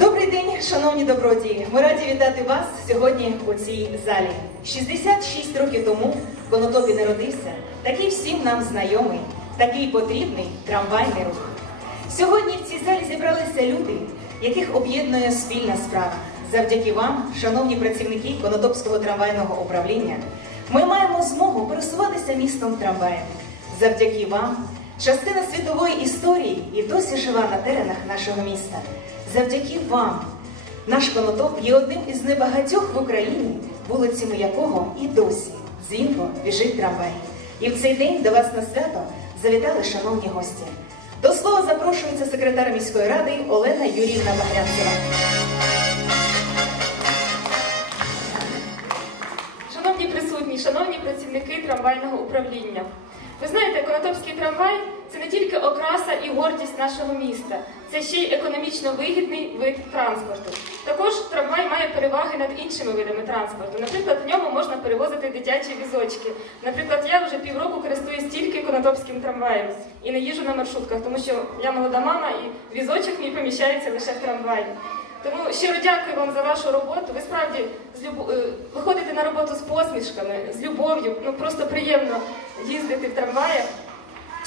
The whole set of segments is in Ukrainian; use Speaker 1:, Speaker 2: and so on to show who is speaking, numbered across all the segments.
Speaker 1: Добрий день, шановні добродії. Ми раді вітати вас сьогодні у цій залі. 66 років тому Конотопі народився такий всім нам знайомий, такий потрібний трамвайний рух. Сьогодні в цій залі зібралися люди, яких об'єднує спільна справа. Завдяки вам, шановні працівники Конотопського трамвайного управління, ми маємо змогу пересуватися містом трамваєм. Завдяки вам, частина світової історії і досі жива на теренах нашого міста. Завдяки вам, наш Конотоп є одним із небагатьох в Україні, вулицями якого і досі дзвінко біжить трамвай. І в цей день до вас на свято завітали шановні гості. До слова запрошується секретар міської ради Олена Юріївна Багрянцева.
Speaker 2: Шановні присутні, шановні працівники трамвайного управління. Ви знаєте, Конотопський трамвай це не тільки окраса і гордість нашого міста, це ще й економічно вигідний вид транспорту. Також трамвай має переваги над іншими видами транспорту. Наприклад, в ньому можна перевозити дитячі візочки. Наприклад, я вже півроку користуюсь тільки конотопським трамваєм і не їжу на маршрутках, тому що я молода мама і візочок мій поміщається лише в трамвай. Тому щиро дякую вам за вашу роботу. Ви справді з любо- е, виходите на роботу з посмішками, з любов'ю. Ну просто приємно їздити в трамваях.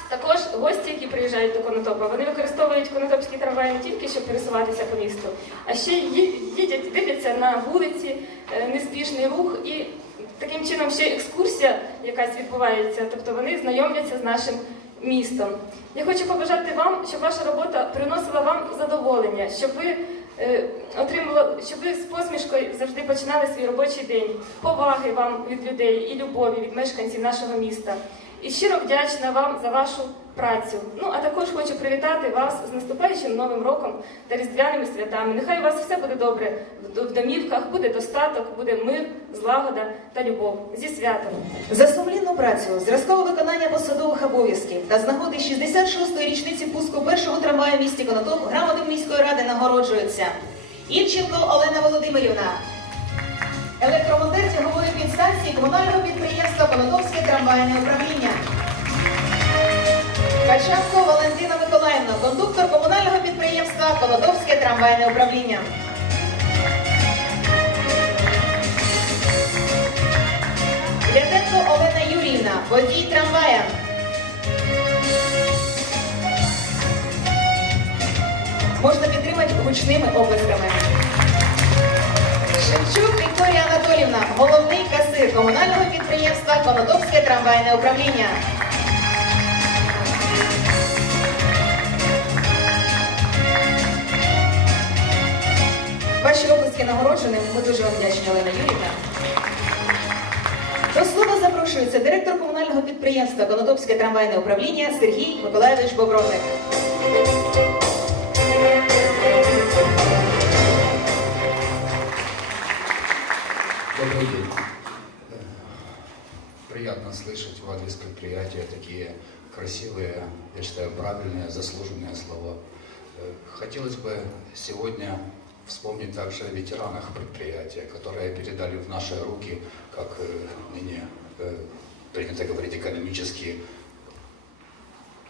Speaker 2: Також гості, які приїжджають до Конотопа, вони використовують конотопський трамвай не тільки щоб пересуватися по місту, а ще їдять, дивляться на вулиці, е, неспішний рух і таким чином ще екскурсія якась відбувається. Тобто вони знайомляться з нашим містом. Я хочу побажати вам, щоб ваша робота приносила вам задоволення, щоб ви е, отримували, щоб ви з посмішкою завжди починали свій робочий день. Поваги вам від людей і любові від мешканців нашого міста. І щиро вдячна вам за вашу працю. Ну а також хочу привітати вас з наступаючим новим роком та різдвяними святами. Нехай у вас все буде добре в домівках, буде достаток, буде мир, злагода та любов. Зі святом!
Speaker 1: За сумлінну працю, зразкове виконання посадових обов'язків та з нагоди 66-ї річниці пуску першого трамваю в місті Конотоп грамотом міської ради нагороджуються Ільченко Олена Володимирівна, електромонтер тягової підстанції комунального підприємства Конотопське трамвайне управління. Качавко Валентина Миколаївна, кондуктор комунального підприємства Конотопське трамвайне управління. Ряденко Олена Юріївна, водій трамвая. Можна підтримати гучними оплесками. Шевчук Вікторія Анатолівна, головний касир комунального підприємства Конотопське трамвайне управління. Ваші обласки нагородженим. Ми дуже вам вдячні, Олена Юрівна. До слова запрошується директор комунального підприємства Конотопське трамвайне управління Сергій Миколаєвич Бобровник.
Speaker 3: Добрый день. Э, Приятно слышать в адрес предприятия такие красивые, я считаю, правильные, заслуженные слова. Э, Хотелось бы сегодня вспомнить также о ветеранах предприятия, которые передали в наши руки, как э, ныне принято говорить, экономически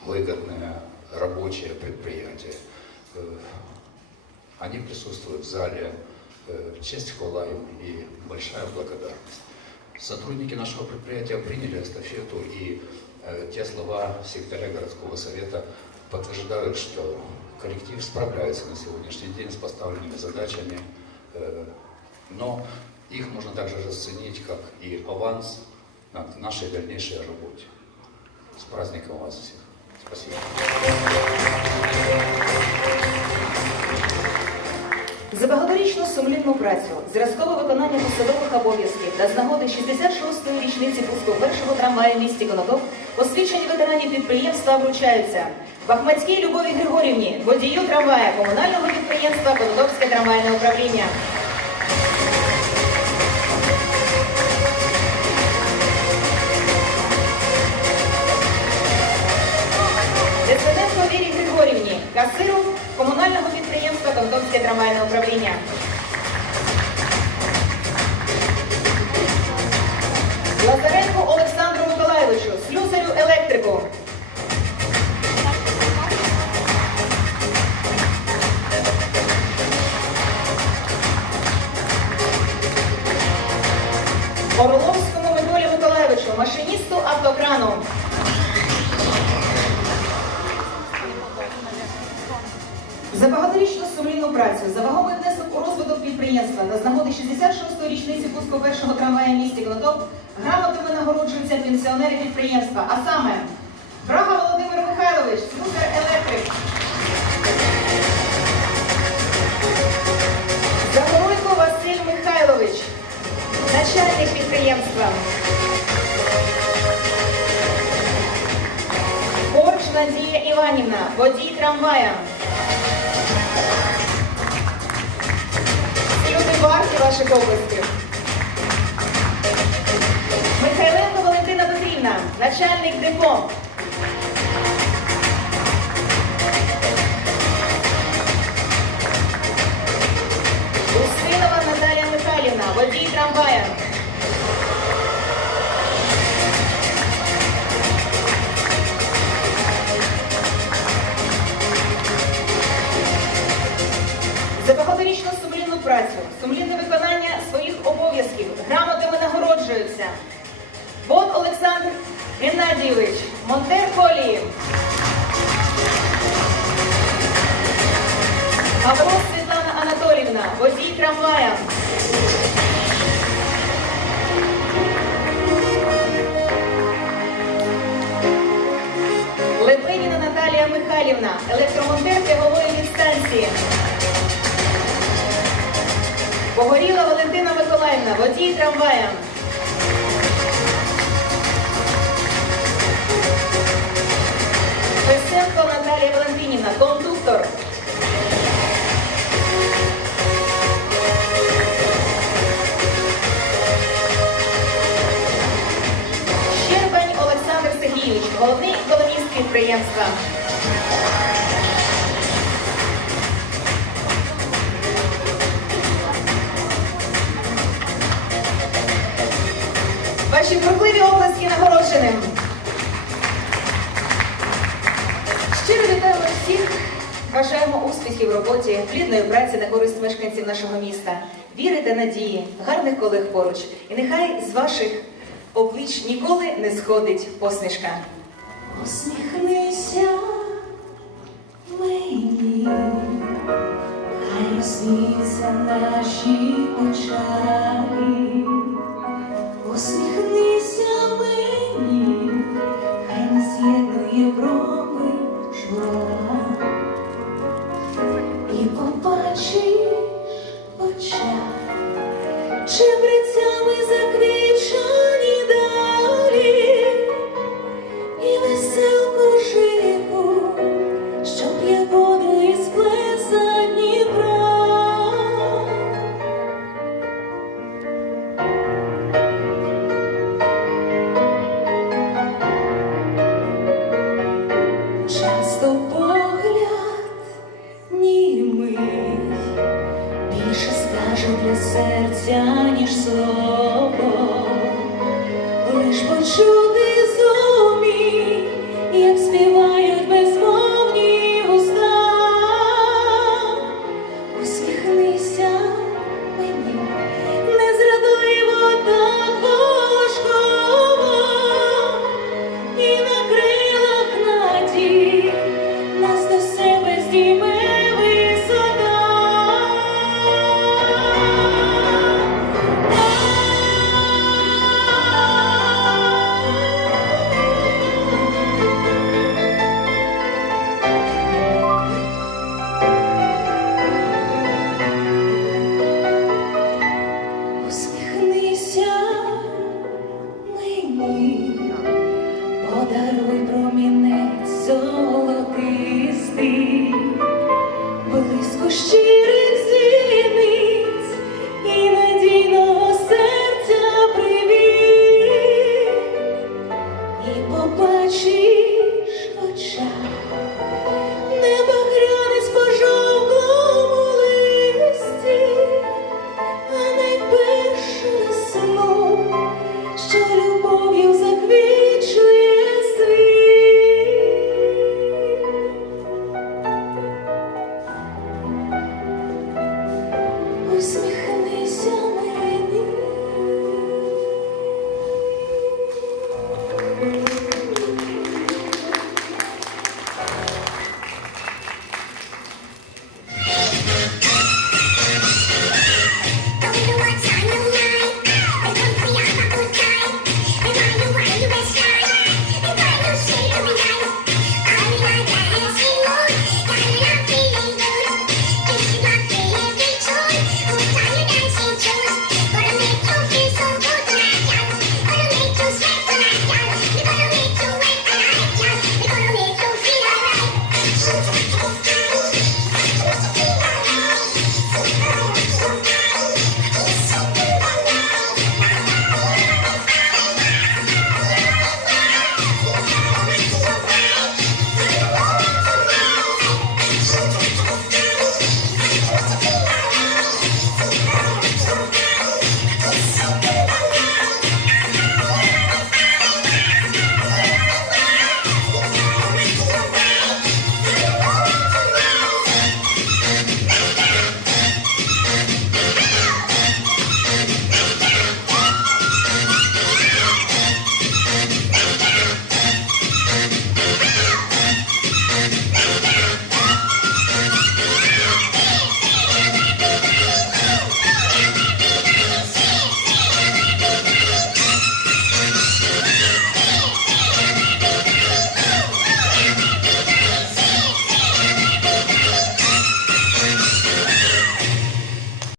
Speaker 3: выгодное рабочее предприятие. Они присутствуют в зале. Э, Честь хвала им и большая благодарность. Сотрудники нашего предприятия приняли эстафету, и э, те слова секретаря городского совета подтверждают, что коллектив справляется на сегодняшний день с поставленными задачами, э, но их можно также расценить как и аванс над нашей дальнейшей работе. С праздником вас всех! Спасибо.
Speaker 1: За багаторічну сумлінну працю, зразкове виконання посадових обов'язків та з нагоди 66-ї річниці пуску першого трамваю в місті Конотоп освічені ветеранів підприємства вручаються Бахмацькій Любові Григорівні, водію трамвая комунального підприємства Конотопське трамвайне управління. Вірі Григорівні, касиру комунального підприємства Конотопське трамвайне управління. Сумлінну працю за вагомий внесок у розвиток підприємства та з нагоди 66-ї річниці пуску першого трамвая в місті Конотоп грамотами нагороджуються пенсіонери підприємства, а саме Брага Володимир Михайлович, слюсар електрик. Загоруйко Василь Михайлович, начальник підприємства. Корч Надія Іванівна, водій трамвая. Варті ваших областів. Михайленко Валентина Петрівна, начальник депо. Багаторічну сумлінну працю, сумлінне виконання своїх обов'язків, грамотами нагороджуються. Бот Олександр Геннадійович, Монтер Колії. Гаврос Світлана Анатолівна, водій трамвая. Лепеніна Наталія Михайлівна, електромонтер тягової відстанції. Погоріла Валентина Миколаївна, водій трамвая. Песенко Наталія Валентинівна, кондуктор. Щербань Олександр Сергійович, головний економіст підприємства. Бурхливі обласки нагородженим. Щиро вітаємо всіх. Бажаємо успіхів в роботі, плідної праці на користь мешканців нашого міста, віри та надії, гарних колег поруч. І нехай з ваших облич ніколи не сходить посмішка.
Speaker 4: Усміхнися мені, хай світься наші печалі. Усміхнися down.